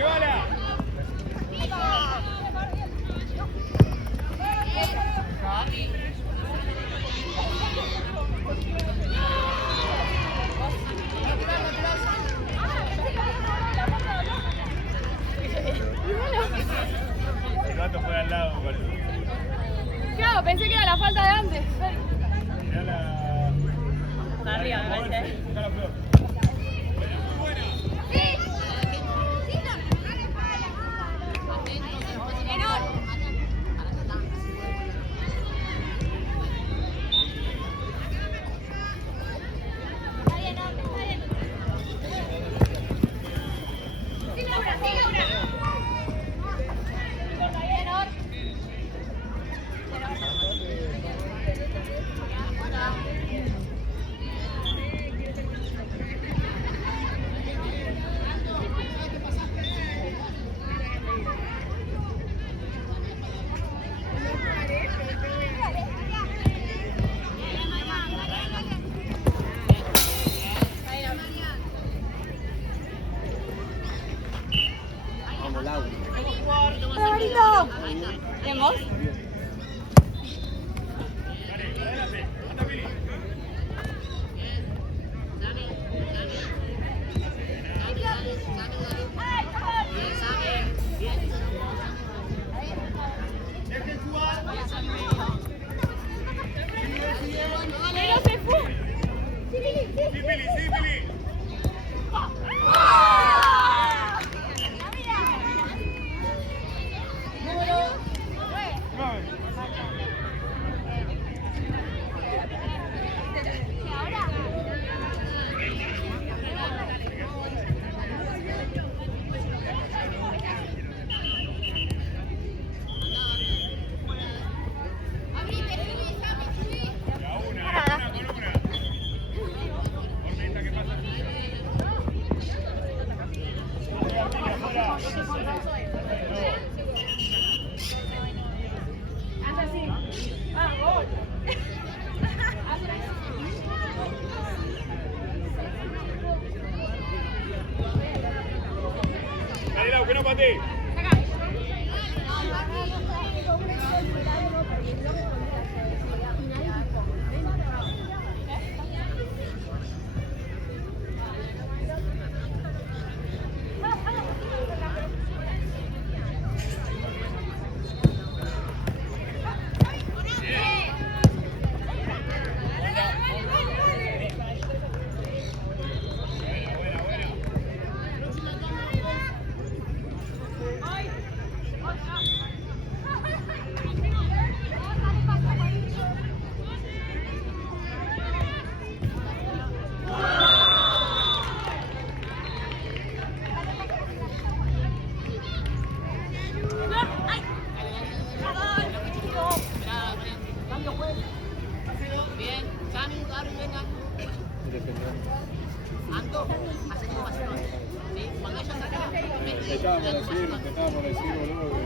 llévala. El gato fue al lado, parece. Claro, pensé que era la falta de antes. Mirá la... Está arriba, me parece. Buscá la flor. ¿Vemos? Pero se fue. Sí, Pili. Dale, Lau, que no patee. Intentábamos decir, boludo, que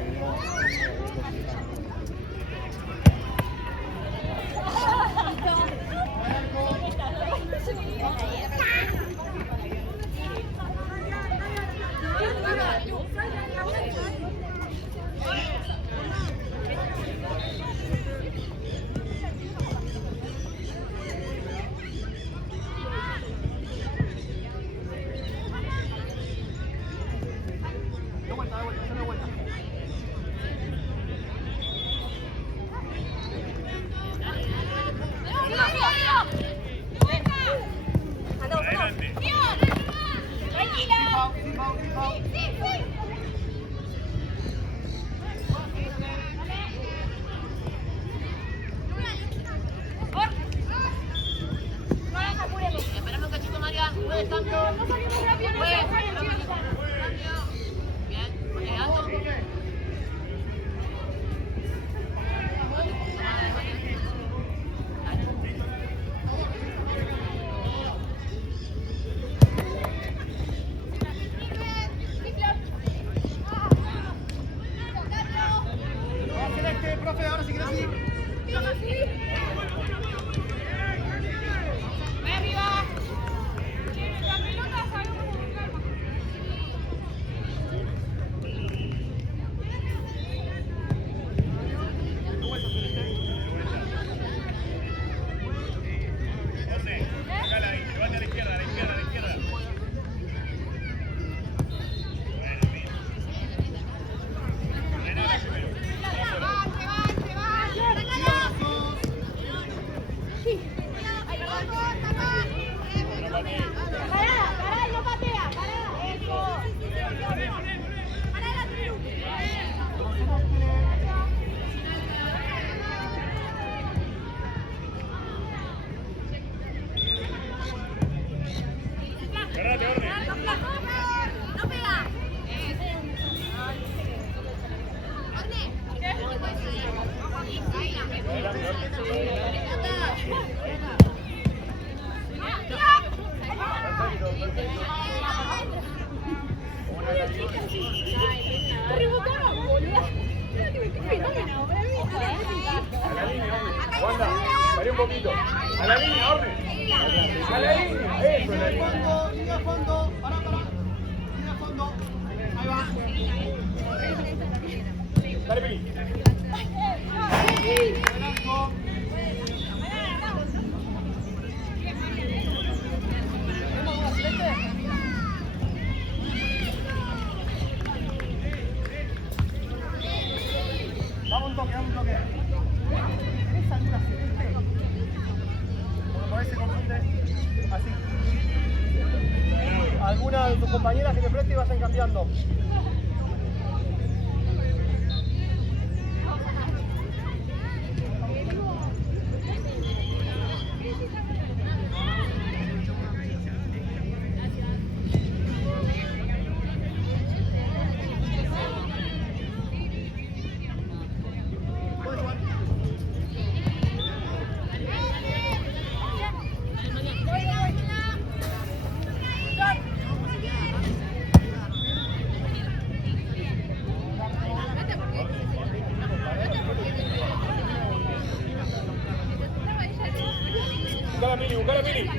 Rebotaron, boludo. Qué fenómeno, A la línea, Orne. Wanda, paré un poquito. A la línea, Orne. A la línea. Eso, la línea. Línea a fondo, pará. Línea a fondo. Ahí va. Dale, Pili. Blanco. Vamos un toque. Esa luna celeste. Cuando por ahí se confunde así. Alguna de tus compañeras que te preste y vayan cambiando. Buscar a Pili.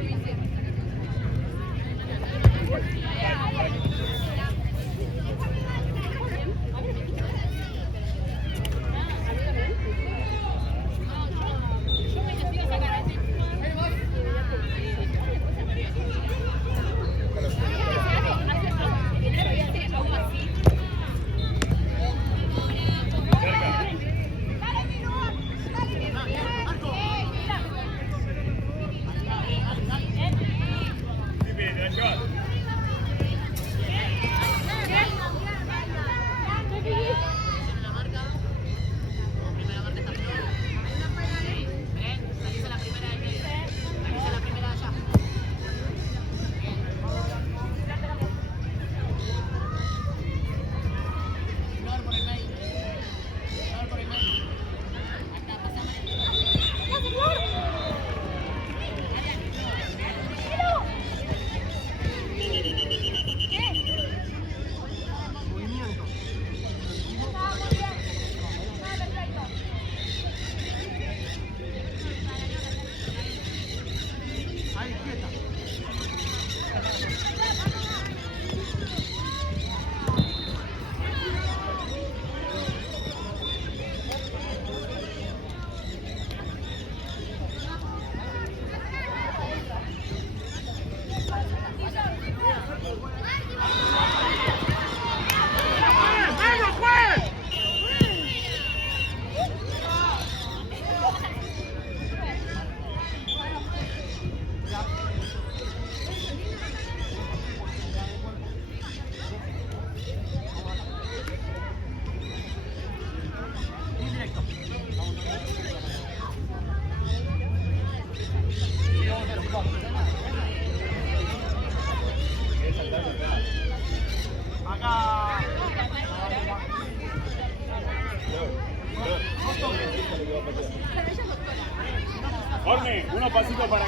Orne, unos pasitos para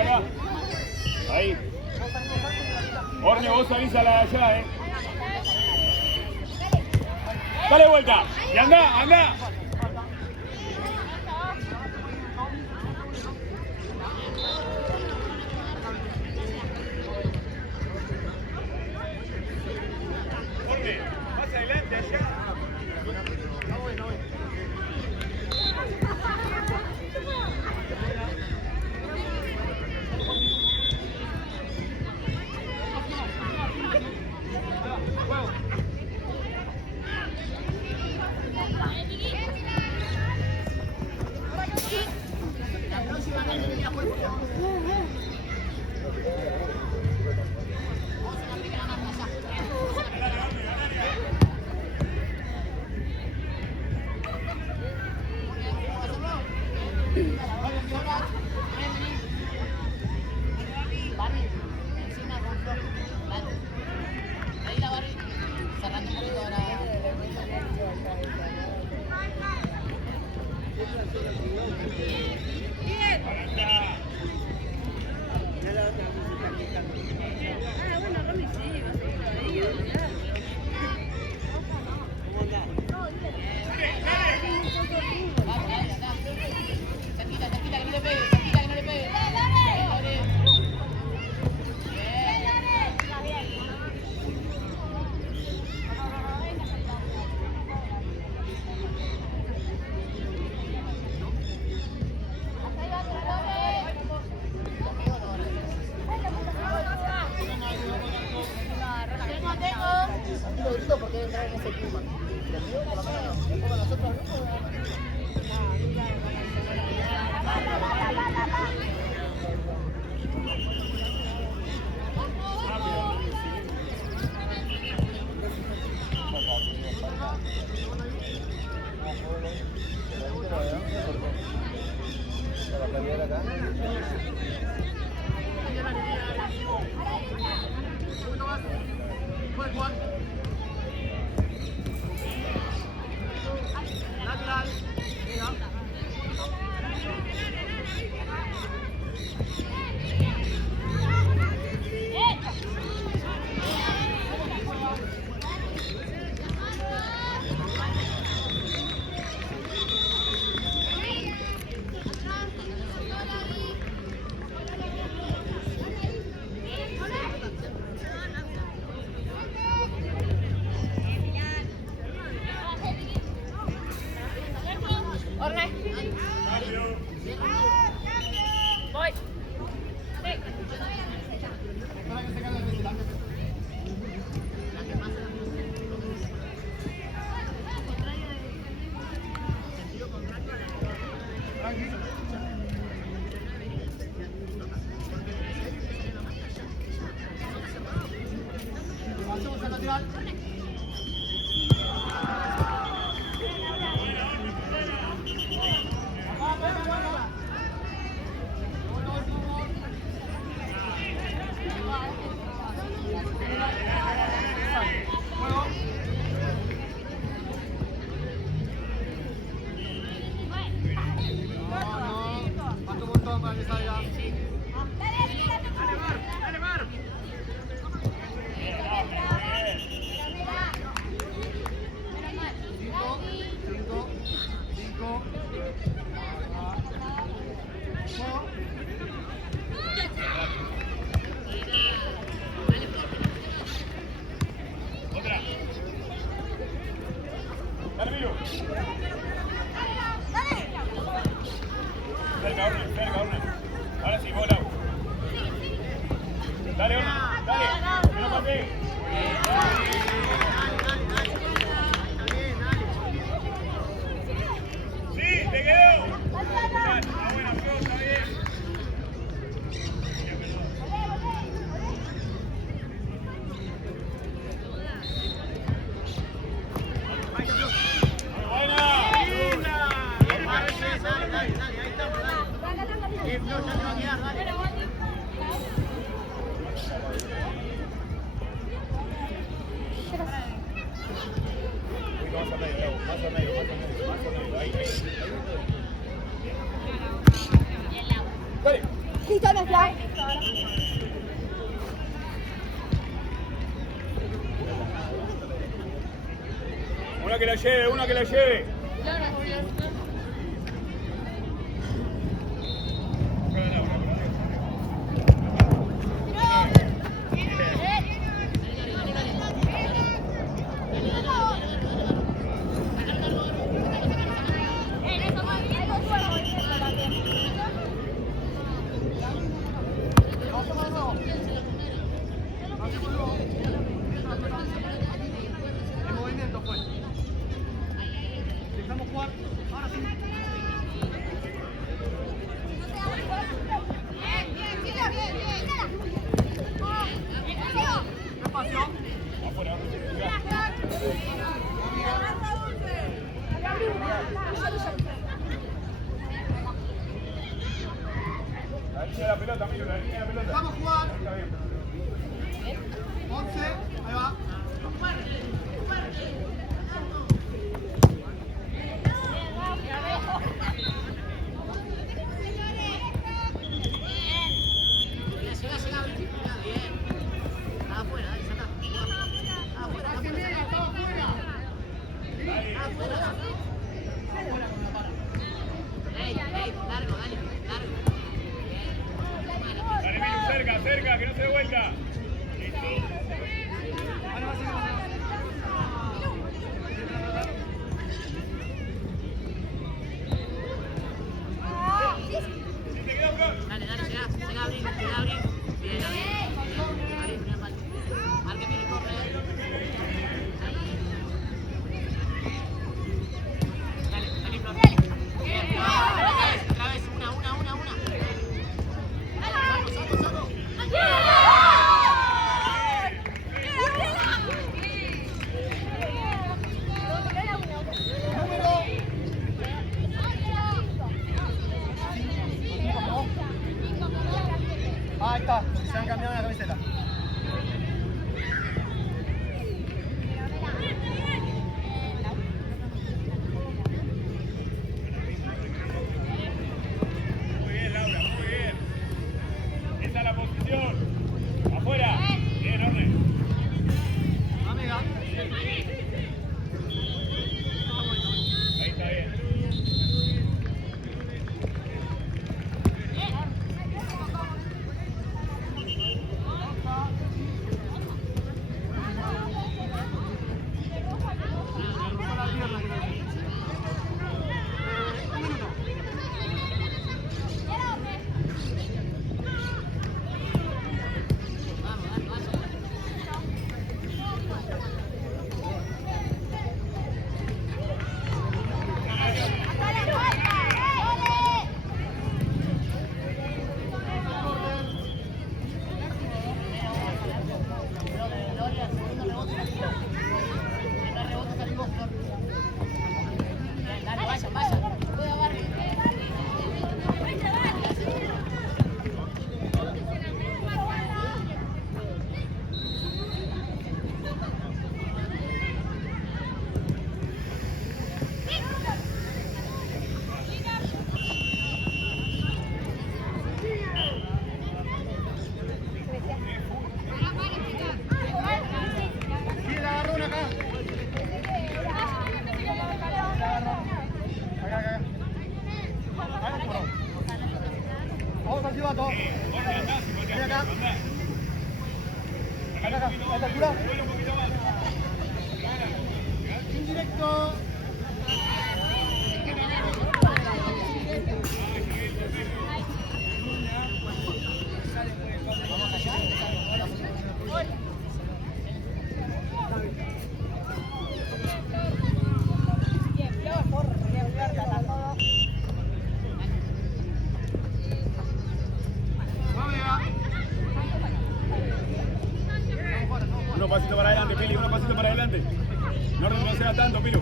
acá. Ahí. Orne, vos salís a la de allá, Dale vuelta. Y anda. Orne, más adelante allá. Well. entiendo por qué entrar en ese clima. Pero yo, por lo menos, después con los otros grupos, Voy. hacemos a lateral. Falta un montón para que salga. Otra. Dale, Milo. Cerca, Orne. Ahora sí, bola. Dale, Orne, dale. Que no pase. Sí, te quedó. Está buena, Flor, está bien. Más o medio. Ahí. Dale. Listo, no fly. Una que la lleve. El movimiento fue. Dejamos jugar. Ahora sí. Espacio. Afuera. La línea de la pelota, Milo, la línea de la pelota. Vamos a jugar. Está bien. 11. Ahí va. Dale, Milo, cerca, que no se dé vuelta. está el cura. Indirecto. Uno pasito para adelante, Pili, uno pasito para adelante. No retroceda tanto, Pilu.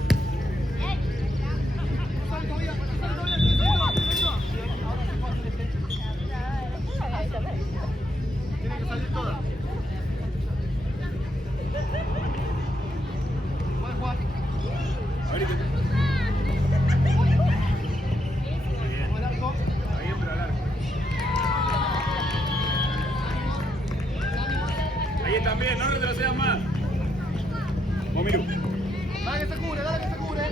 Tiene que salir toda. Puedes jugar. Ahorita. Como el arco. Ahí entra el arco. Ahí están bien, no retrocedan más. Vamos, Miru. Dale que se cubre, dale que se cubre.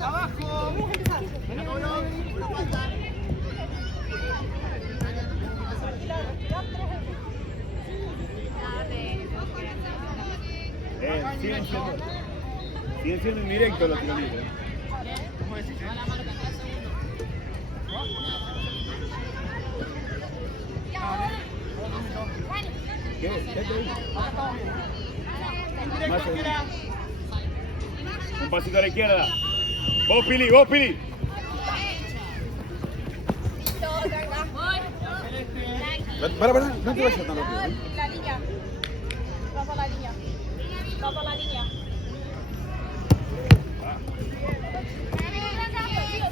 Abajo. Vení, Siguen siendo indirectos los tiros libres. ¿Cómo decís? ¿Qué? Más un pasito a la izquierda. Vos, Pili, vos, Pili. Para, no te vayas tan rápido. La línea. Va por la línea. Va por la línea.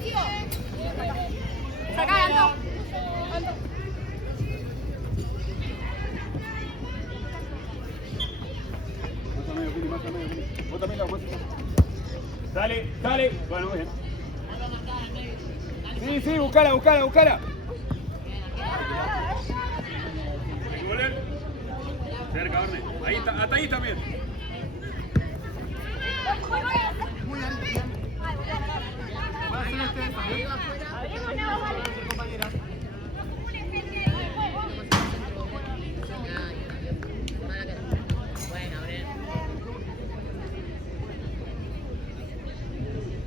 Sigo. Sacá, ando. Más a medio, Pili. Vos también la vos. Dale, dale. Bueno, muy bien. Sí, buscala. ¿Hay que volver? Cerca, Orne. Ahí está, hasta ahí también. Muy bien, bien. Va a hacer este. Compañera.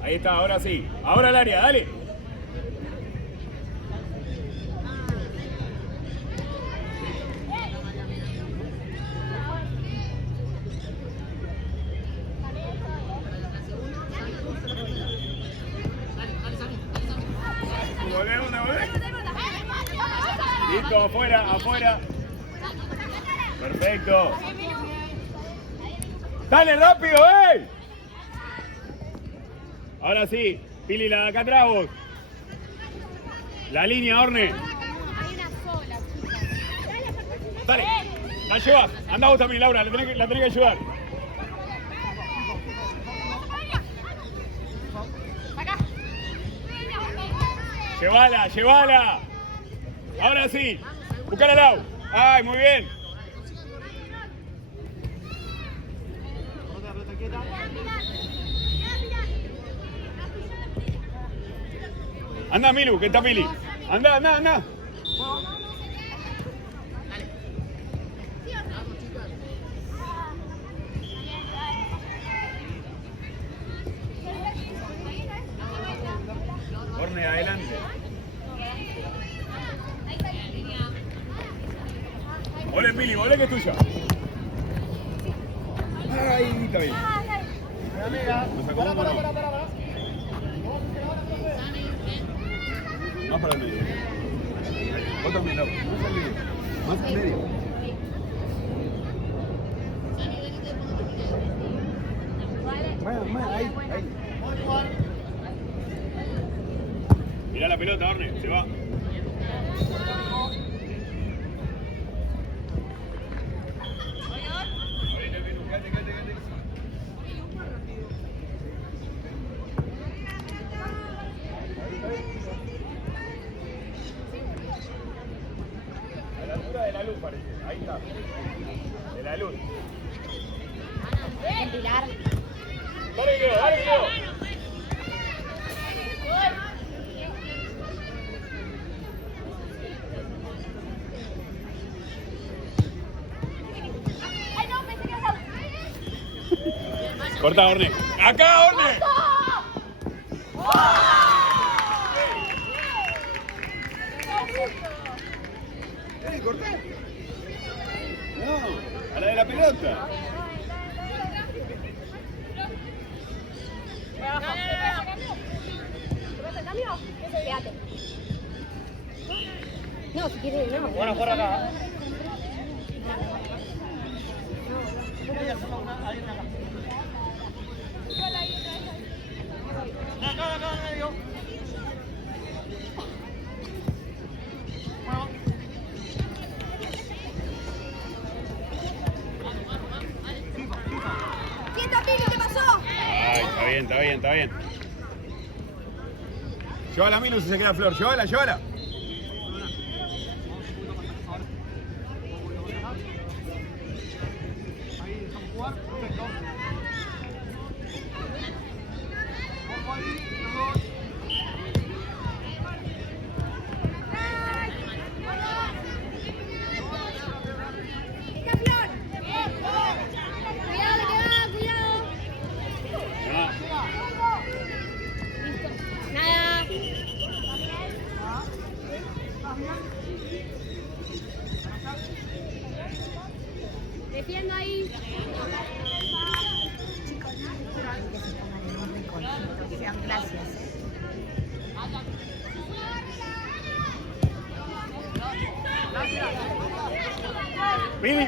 Ahí está, ahora sí. Ahora al área, dale. Volvé. Listo, afuera. Perfecto. Dale rápido, Ahora sí, Pili, la de acá atrás vos. La línea, Orne. Hay una sola, chicas. Dale, la llevas. Anda vos también, Laura, la tenés que ayudar. Acá. Llévala. Ahora sí. Buscala, Lau. Ay, muy bien. Otra pelota quieta. Anda, Milu, que está Pili. Anda. Orne, adelante. Volé, Pili, que es tuya. Ay, está bien. Amiga. Nos acomodamos. Para. Más para el medio. Vos también, Lau. Más al medio. Más, ahí. Mirá la pelota, Orne, se va. A la altura de la luz parece, ahí está. De la luz. Pilar. Dale que quedó. Corta, Orne. ¡Acá, Orne! Corta. No, a la de la pelota. No, si quieres, no. Bueno, por acá. Ahí acá. Acá, medio. Bueno. ¡Quieta, Pili! ¿Qué pasó? Ay, está bien. Llévala a Milu si se queda Flor. Llévala. Ahí dejamos jugar. Perfecto. Ojo ahí, los dos. Nada. Defiendo ahí. Gracias. Pili.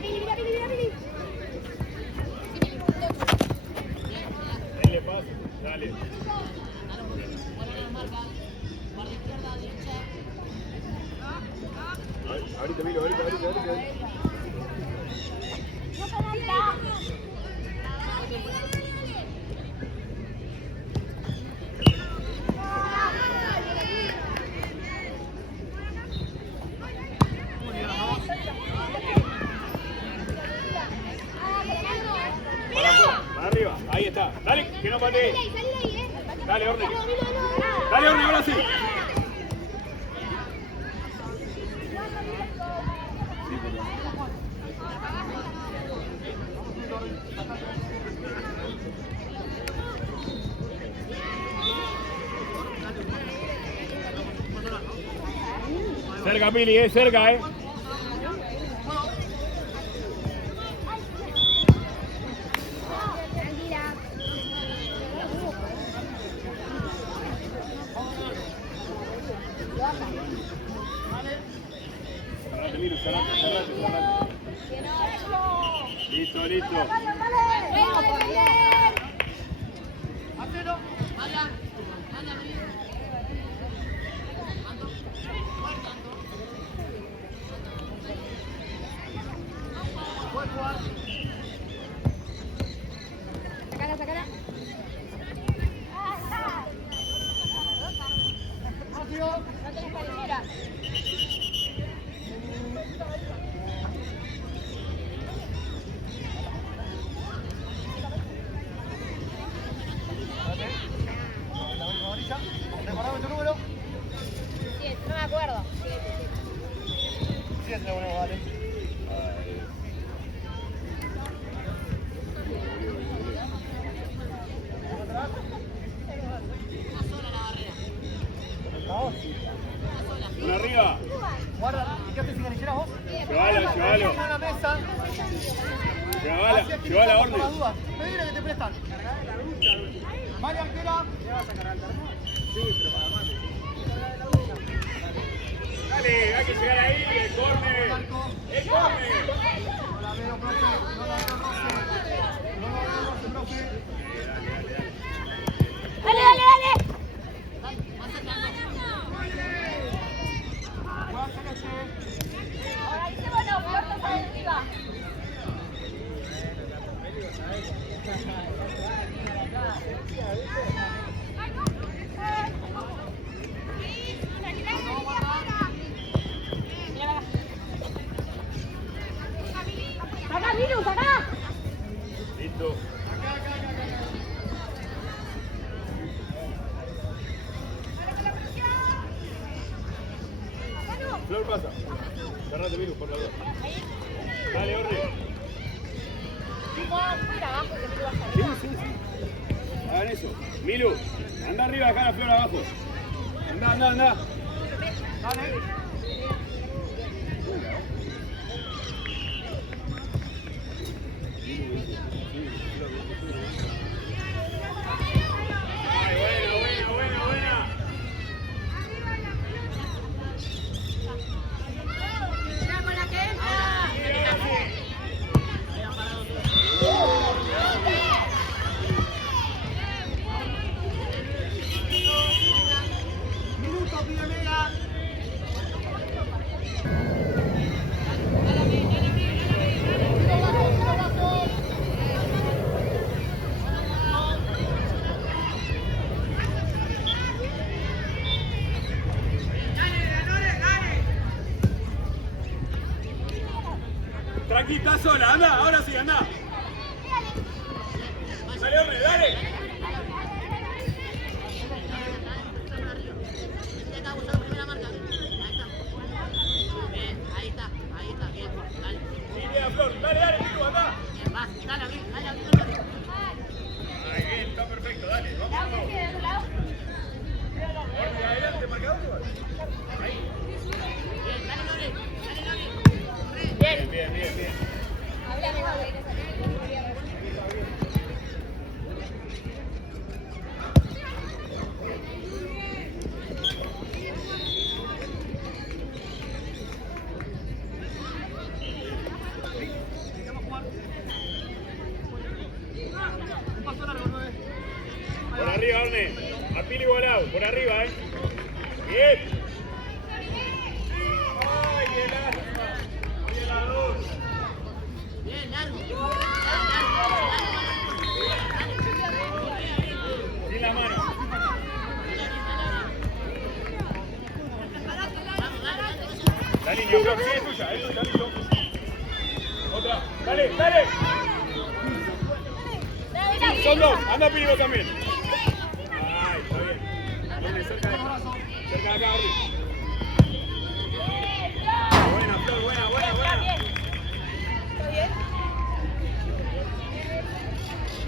Mira, Pili. Dale paso. Dale. Ahorita, Milu, ahorita. Para arriba, ahí está. Dale, que no patee. Dale, Orne. Dale, Orne, ahora sí. Cerca, Pili, cerca, Cerrate, Milu, cerrate. Listo. Sacala. No tenés parecida. ¿Recordame tu número? Sí, no me acuerdo. Sí, es la buena, vale. Una arriba. Guarda, ¿y qué haces si ganilleras vos? Llévalo. A la mesa. Llévala, Orne. Por las dudas. Pedile que te prestan. Vale, arquera. Dale, hay que llegar ahí, el córner. No la veo, profe. Profe. Dale. Ahora dice, bueno, puertas arriba. ¡Saca, Milu, saca! Listo. Flor pasa. Cerrate, Milu, por la dos. Dale, Orne. fuera abajo que tú vas a Sí, arriba. sí, sí. Hagan eso. Milu, anda arriba, acá la flor abajo. Anda, anda, anda. Dale. Ay, buena, buena, buena, buena. Mira con la que entra. Minuto, Villamega. Tranqui, está sola, anda, ahora sí, anda. Dale, hombre, dale. Línea, Flor, dale, dale, Milu, anda. Ay, bien, está perfecto, dale, vamos, vamos. Orden adelante, marcador. Ahí. Bien, bien, bien, bien. Háblame, Gabriela. Un paso largo, 9. Por arriba, Orne. A Pili volado, por arriba, Bien. Ay, qué lástima. Oye, la dos. Sin la mano. La línea, Flor, sí, es tuya, listo. Otra, dale, dale. Sí, son dos, anda Pili vos también. Ay, está bien. Orne, cerca de acá, Orne. Buena, Flor, buena, buena, buena. ¿Está bien?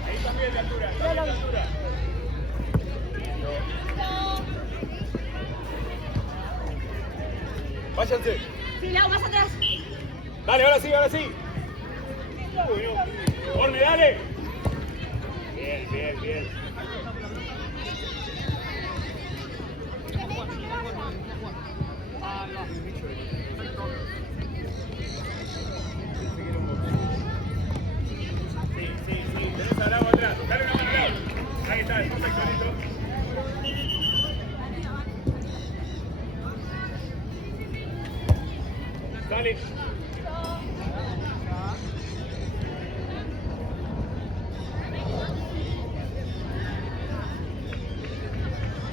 Ahí también de altura, también de altura. Váyanse. Sí, Lau, más atrás. Dale, ahora sí, ahora sí. Uy, no. Orne, dale. Bien, bien, bien. Sí, sí, sí. Tenés al lado atrás. Dale una mano al lado. Ahí está, perfecto, listo. Dale.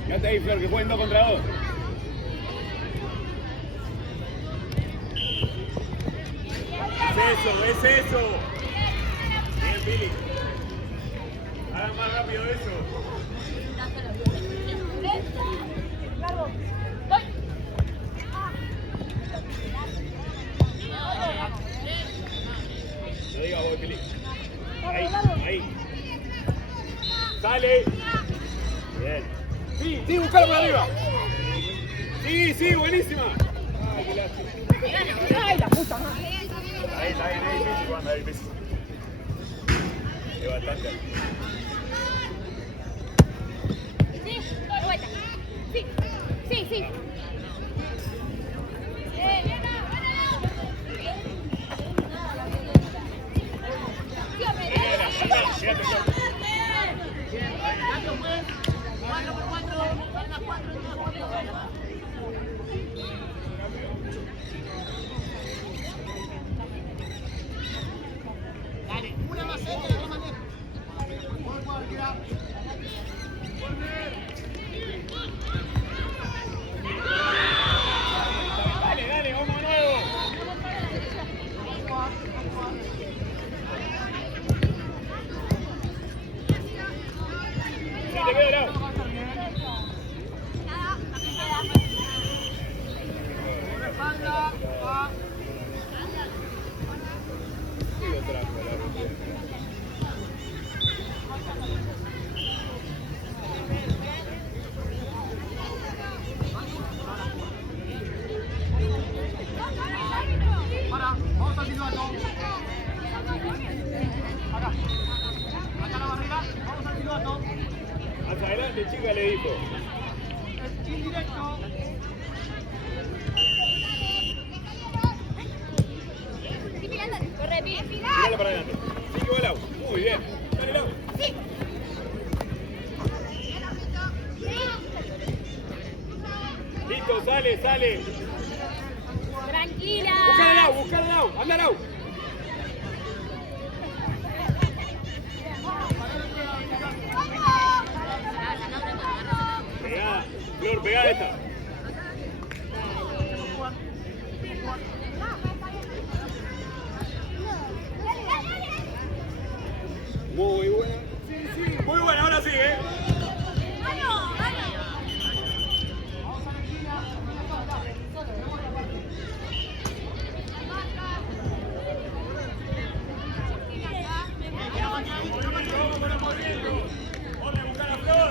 Quédate ahí, Flor, que jueguen 2 contra 2. Es eso. Bien, Billy. Hagan más rápido eso. Largo. Voy. No digas vos, Billy. Ahí. Sale. Bien. Sí, buscalo por arriba. Sí, buenísima. Ay, qué lástima. Ay, la puta madre. Ahí, difícil, Juan, ahí, difícil. Es bastante. Sí, doy vuelta. Sí. Fíjate, Dale, una más cerca de manera. Volver. Listo, sale, sale. Tranquila. Busca al lado, anda al lado. Pegada, Flor, pegada esta. Muy buena. Muy buena, ahora sí, Vamos con el movimiento. Orne, busca la Flor.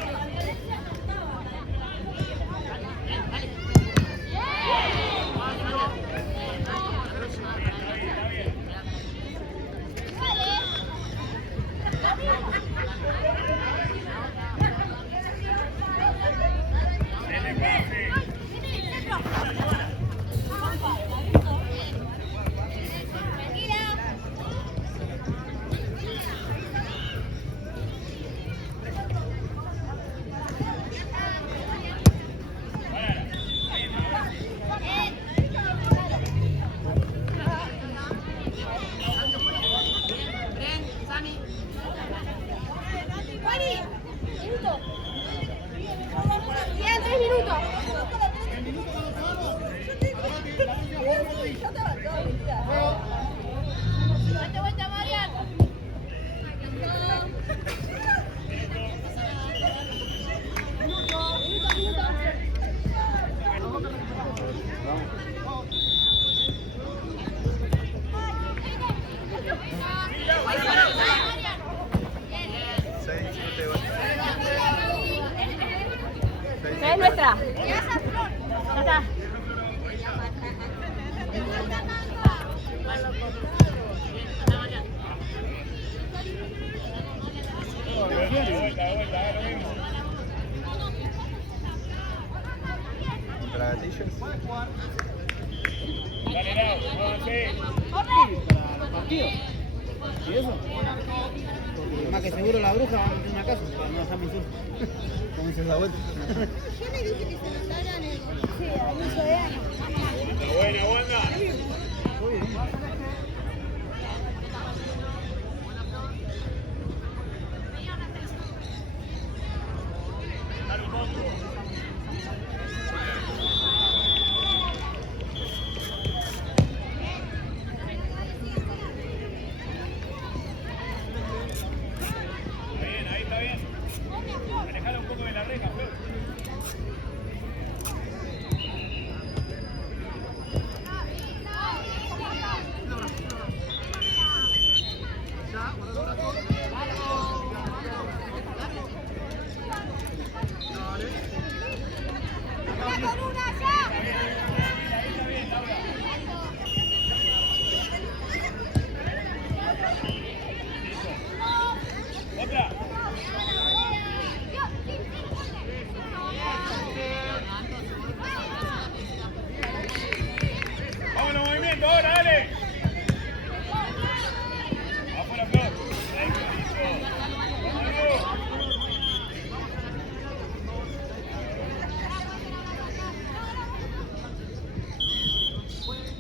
Es nuestra. Ya está. Contra gatillos. Dale, Lau, avance. Para los partidos. ¿Y eso? Porque más que seguro la bruja va a meter una casa, para no dejar mi sur. Como dice la vuelta. Yo le dije que se mandaran el... Sí, al uso de Ana. Buena, Wanda. Dale un monstruo. Está bien, ahí está bien. Alejala un poco de la reja, Flor. Otra. Vámonos, movimiento, ahora, dale. Afuera, Flor. Ahí, listo. Vamos.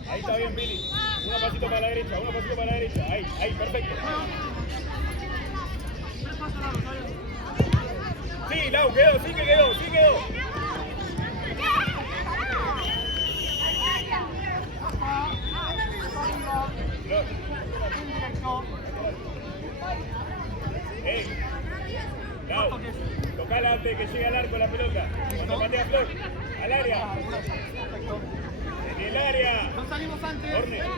Ahí está bien, Billy. Un pasito para la derecha, un pasito para la derecha. Ahí, perfecto. Sí, Lau, quedó, sí que quedó, sí quedó. Lau, tocala antes de que llegue al arco la pelota. Cuando patea Flor, al área. En el área. No salimos antes. Orne. Acá.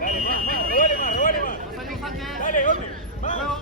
Dale, más, robale más. No salimos antes. Dale, Orne, más.